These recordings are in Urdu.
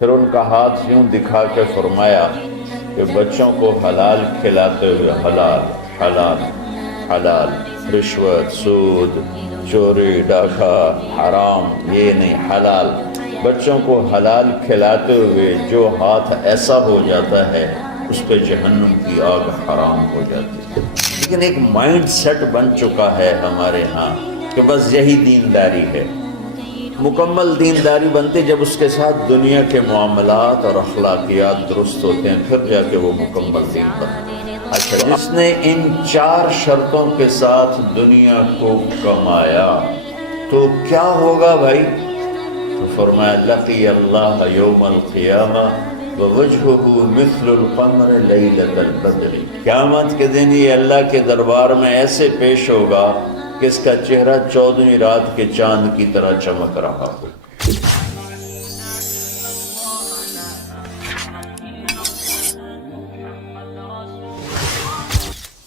پھر ان کا ہاتھ یوں دکھا کے فرمایا کہ بچوں کو حلال کھلاتے ہوئے حلال حلال حلال، رشوت، سود، چوری، ڈاکہ، حرام یہ نہیں، حلال۔ بچوں کو حلال کھلاتے ہوئے جو ہاتھ ایسا ہو جاتا ہے اس پہ جہنم کی آگ حرام ہو جاتی ہے۔ لیکن ایک مائنڈ سیٹ بن چکا ہے ہمارے ہاں کہ بس یہی دینداری ہے۔ مکمل دینداری بنتی جب اس کے ساتھ دنیا کے معاملات اور اخلاقیات درست ہوتے ہیں، پھر جا کے وہ مکمل دین بنتا ہے۔ اچھا، جس نے ان 4 شرطوں کے ساتھ دنیا کو کمایا تو کیا ہوگا بھائی؟ تو فرمایا لقی اللہ یوم القیامہ ووجہہ مثل القمر لیلۃ البدر، قیامت کے دن یہ اللہ کے دربار میں ایسے پیش ہوگا کہ اس کا چہرہ 14ویں رات کے چاند کی طرح چمک رہا ہو۔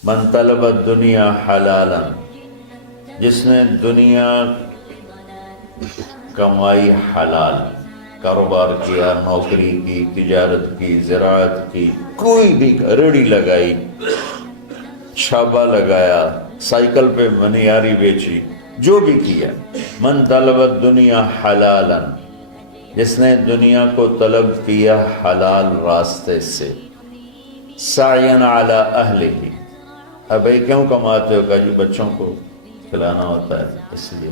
من طلب الدنیا حلالا، جس نے دنیا کمائی حلال، کاروبار کیا، نوکری کی، تجارت کی، زراعت کی، کوئی بھی ریڑھی لگائی، چھابا لگایا، سائیکل پہ منیاری بیچی، جو بھی کیا، من طلب الدنیا حلالا، جس نے دنیا کو طلب کیا حلال راستے سے، سعیا علی اہلہ، اب بھائی کیوں کماتے ہو؟ کہا جی بچوں کو کھلانا ہوتا ہے اس لیے۔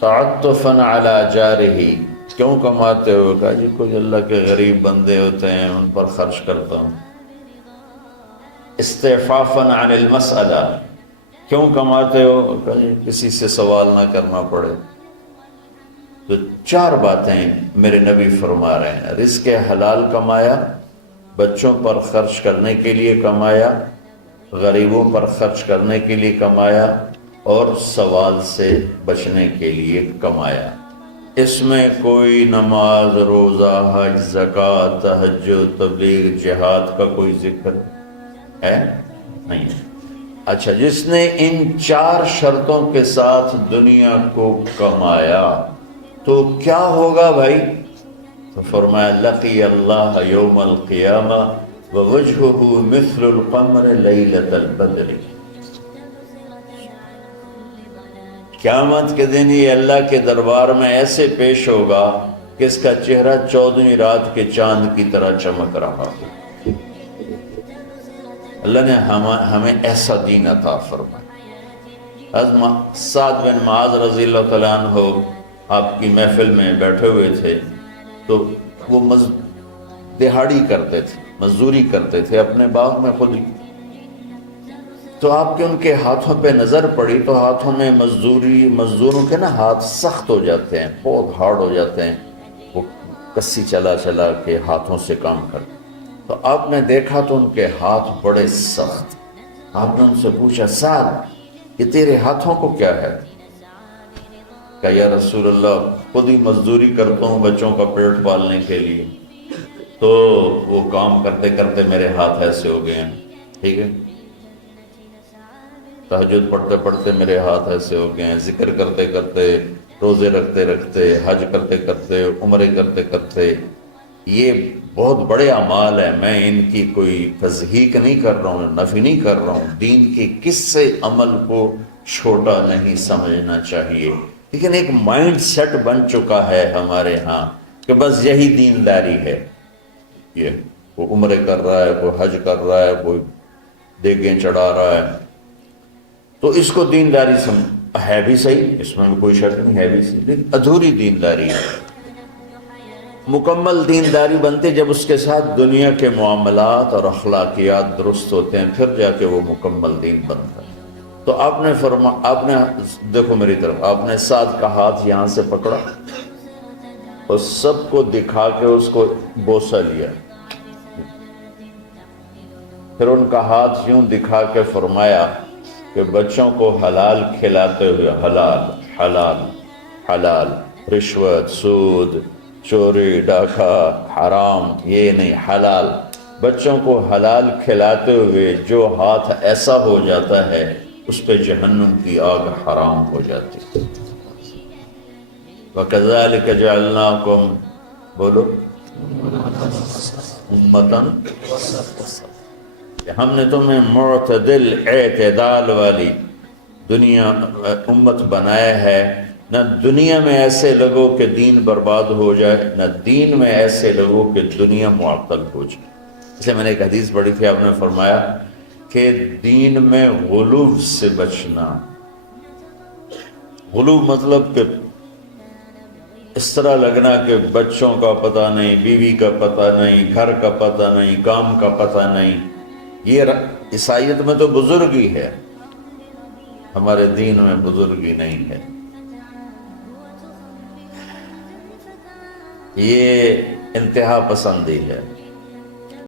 تعطفا علی جارہ، کیوں کماتے ہو؟ کہا جی کچھ اللہ کے غریب بندے ہوتے ہیں ان پر خرچ کرتا ہوں۔ استعفافا عن المسئلہ، کیوں کماتے ہو؟ کہا جی کسی سے سوال نہ کرنا پڑے۔ تو 4 باتیں میرے نبی فرما رہے ہیں، رزق حلال کمایا، بچوں پر خرچ کرنے کے لیے کمایا، غریبوں پر خرچ کرنے کے لیے کمایا، اور سوال سے بچنے کے لیے کمایا۔ اس میں کوئی نماز، روزہ، حج، زکوٰۃ، تہجد، تبلیغ، جہاد کا کوئی ذکر ہے نہیں۔ اچھا، جس نے ان 4 شرطوں کے ساتھ دنیا کو کمایا تو کیا ہوگا بھائی؟ تو فرمایا لقی اللہ یوم القیامہ ووجہہ مثل القمر لیلۃ البدر، قیامت کے دن یہ اللہ کے دربار میں ایسے پیش ہوگا کہ اس کا چہرہ 14ویں رات کے چاند کی طرح چمک رہا ہو۔ اللہ نے ہمیں ایسا دین عطا فرمایا۔ حضرت سعد بن معاذ رضی اللہ تعالیٰ عنہ آپ کی محفل میں بیٹھے ہوئے تھے تو وہ دہاڑی کرتے تھے، مزدوری کرتے تھے اپنے باغ میں خود ہی۔ تو آپ کے ان کے ہاتھوں پہ نظر پڑی تو ہاتھوں میں مزدوروں کے نا ہاتھ سخت ہو جاتے ہیں، بہت ہارڈ ہو جاتے ہیں، وہ کسی چلا چلا کے ہاتھوں سے کام کرتے۔ تو آپ نے دیکھا تو ان کے ہاتھ بڑے سخت۔ آپ نے ان سے پوچھا سعد یہ تیرے ہاتھوں کو کیا ہے؟ کہا یا رسول اللہ خود ہی مزدوری کرتا ہوں بچوں کا پیٹ پالنے کے لیے، تو وہ کام کرتے کرتے میرے ہاتھ ایسے ہو گئے ہیں، ٹھیک ہے، تہجد پڑھتے پڑھتے میرے ہاتھ ایسے ہو گئے ہیں، ذکر کرتے کرتے، روزے رکھتے رکھتے، حج کرتے کرتے، عمرے کرتے کرتے، یہ بہت بڑے اعمال ہیں، میں ان کی کوئی تضحیق نہیں کر رہا ہوں، نفی نہیں کر رہا ہوں، دین کے کسی عمل کو چھوٹا نہیں سمجھنا چاہیے، لیکن ایک مائنڈ سیٹ بن چکا ہے ہمارے ہاں کہ بس یہی دینداری ہے۔ یہ کوئی عمرے کر رہا ہے، کوئی حج کر رہا ہے، کوئی دیگیں چڑھا رہا ہے، تو اس کو دینداری ہے بھی صحیح، اس میں کوئی شک نہیں، ہے بھی صحیح، لیکن ادھوری دینداری ہے۔ مکمل دینداری بنتی جب اس کے ساتھ دنیا کے معاملات اور اخلاقیات درست ہوتے ہیں، پھر جا کے وہ مکمل دین بنتا ہے۔ تو آپ نے دیکھو میری طرف، آپ نے سعد کا ہاتھ یہاں سے پکڑا اور سب کو دکھا کے اس کو بوسہ لیا، پھر ان کا ہاتھ یوں دکھا کے فرمایا کہ بچوں کو حلال کھلاتے ہوئے حلال حلال حلال، رشوت، سود، چوری، ڈاکہ، حرام یہ نہیں، حلال۔ بچوں کو حلال کھلاتے ہوئے جو ہاتھ ایسا ہو جاتا ہے اس پہ جہنم کی آگ حرام ہو جاتی ہے۔ وَكَذَلِكَ جَعَلْنَاكُمْ، بولو، امتاً، ہم نے تمہیں معتدل، اعتدال والی دنیا امت بنایا ہے، نہ دنیا میں ایسے لگو کہ دین برباد ہو جائے، نہ دین میں ایسے لگو کہ دنیا معطل ہو جائے۔ اس لیے میں نے ایک حدیث پڑھی تھی، آپ نے فرمایا کہ دین میں غلو سے بچنا۔ غلو مطلب کہ اس طرح لگنا کہ بچوں کا پتہ نہیں، بیوی کا پتہ نہیں، گھر کا پتہ نہیں، کام کا پتہ نہیں۔ یہ عیسائیت میں تو بزرگی ہے، ہمارے دین میں بزرگی نہیں ہے۔ یہ انتہا پسندی ہے۔